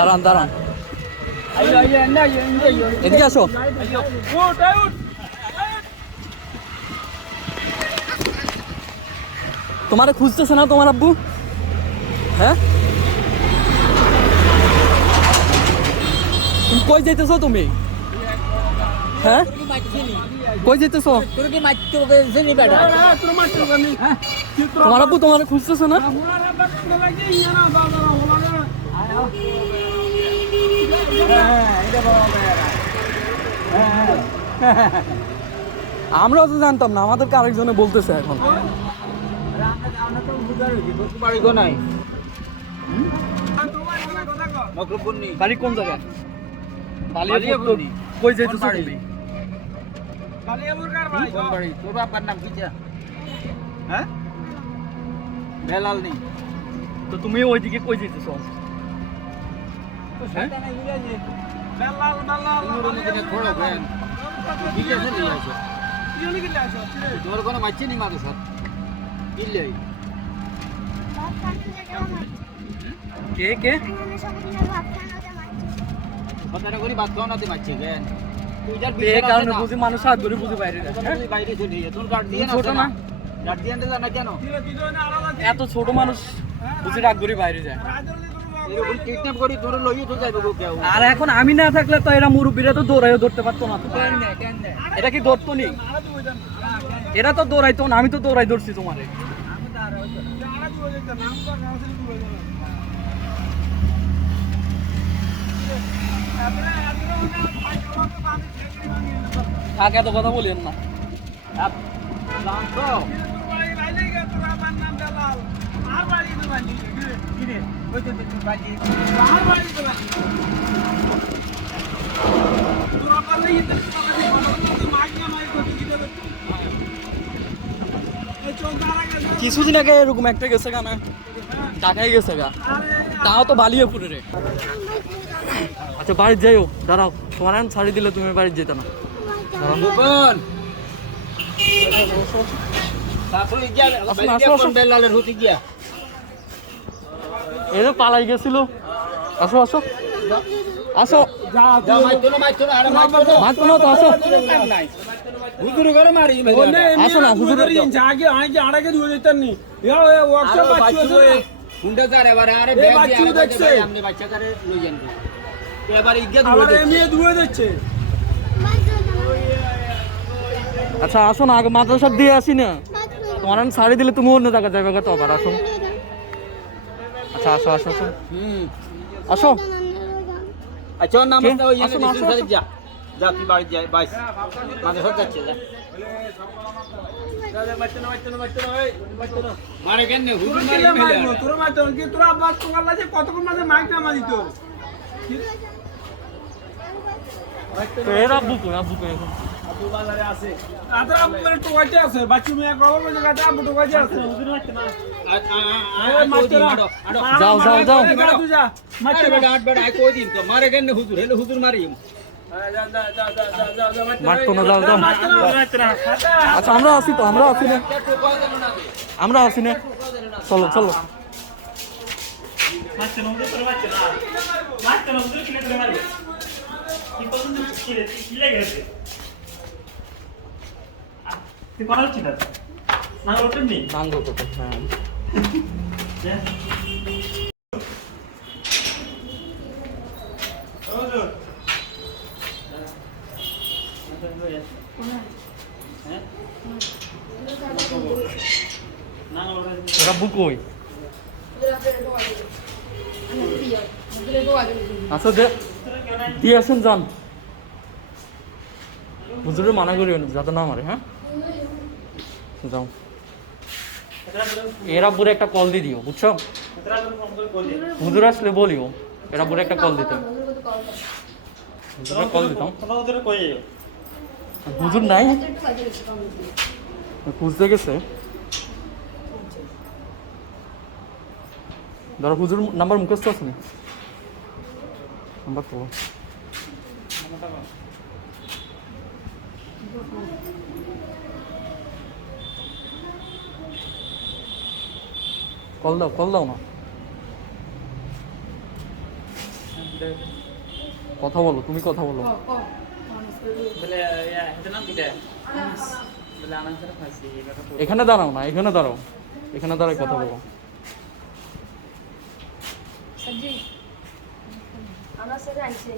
দাঁড়ান দাঁড়ান, এদিকে আসো। তোমারে খুঁজতেছে না তোমার আব্বু? হ্যাঁ, তুমি কই যাইতেছো তুমি? হ্যাঁ, কই যেতেছো? তোমার আব্বু তোমার খুঁজতেছে না? আমরাও তো জানতাম না, আমাদেরকে আরেকজনে বলতেছে এখন। বাড়ি কোন জায়গায়? কই যাইতেছো তুমি? তোর বাবার নাম কি? হ্যাঁ, বেলাল নেই তো তুমি ওইদিকে কই যেতেছো? তোর কোনো মাইছে নি মাকে স্যার কিনলে কে কে কথাটা করি বাদ খাও না তুই মারছে কেন? এই কারণে বুঝি মানুষ হাত ধরে বুঝি বাইরে বাইরে চলে যায় তোর গার্ড দিয়ে ছোট না, গার্ডিয়ানটা জানা কেন? এত ছোট মানুষ বুঝি রাগ করে বাইরে যায়। এরকম কিডন্যাপ করি তোর লইয়ে তো যাইবে গো কেউ। আর এখন আমি না থাকলে তো এরা মুরব্বীরা তো দৌড়াইও ধরতে পারতো না তো। এটা কি ধরতো নি? এরা তো দৌড়াইতো না, আমি তো দৌড়াই ধরছি তোমারে। কাকে এত কথা বলেন না। কিছুদিন আগে এরকম একটা গেছে গা না, টাকাই গেছে গা, তাও তো বালিয়ে পুরে রে। আচ্ছা বাড়ি যাইও, দাঁড়াও, তোমার এখন ছাড়ি দিলে তুমি বাড়ি যেতে না। এই যে পালাই গেছিল। আসো আসো আসো, মারতো না তো, আসো হুজুরে করে মারি আসো না, হুজুরে জাগে আগে আড়াকে ধুয়ে দিতেন নি ওয়ার্কশপ বাচ্চু হুন্ডা যার এবারে আরে এই বাচ্চু দেখছে আমনে বাচ্চা করে লই যান এবারে ইজ্জত আবার এমএ ধুয়ে দিচ্ছে। আচ্ছা আসো না, আগে মাদ্রাসা দিয়ে আসি না, তোমার আমি ছাড়ি দিলে তুমি অন্য জায়গায় যাবে তো আবার। আসো, আচ্ছা আসো আসো আসো আসো। আচ্ছা নামটা ওই আসো না, আসো, আসো। যা যা তুই বাড়ি যাই বাইস মাঝে সব যাচ্ছে যা মারে কেন হুজুর মারি তোর মাইতো কি তোর আব্বাস তোমার লাগে কতক্ষণ মাঝে মাইক না মারি তো এর আব্বু কই? আব্বু কই এখন? আব্বু বাজারে আছে। আদা আব্বু মানে টোকাইতে আছে, বাচ্চু মিয়া কবে বলে কথা আব্বু টোকাইতে আছে। হুজুর মারতে না। যাও যাও যাও, তুই যা মারতে বেটা আট বেটা আই কই দিন তো মারে কেন হুজুর হেলে হুজুর মারি মারতো না, যাও যাও। আচ্ছা আমরা আছি তো, আমরা আছি না, আমরা আছি না, চলো চলো। নাঙ্গো কত, হ্যাঁ আব্বু কই? আচ্ছা দিয়ে আসুন, যান। হুজুরে মানা করিও না যাতে না মারে। হ্যাঁ যাও, এরা বুড়ে একটা কল দিয়ে দিও, বুঝছো? হুজুর আসলে বলিও এরা বুড়ে একটা কল দিতে। কল দিতাম, হুজুর নাই, খুঁজতে গেছে। ধরো হুজুর নাম্বার মুখস্থ আছে না, নাম্বার তো কল দাও, কল দাও না। কথা বলো, তুমি কথা বলো। এখানে দাঁড়াও না, এখানে দাঁড়াও, এখানে দাঁড়ায় কথা বলো। सज्जी आना से आइसे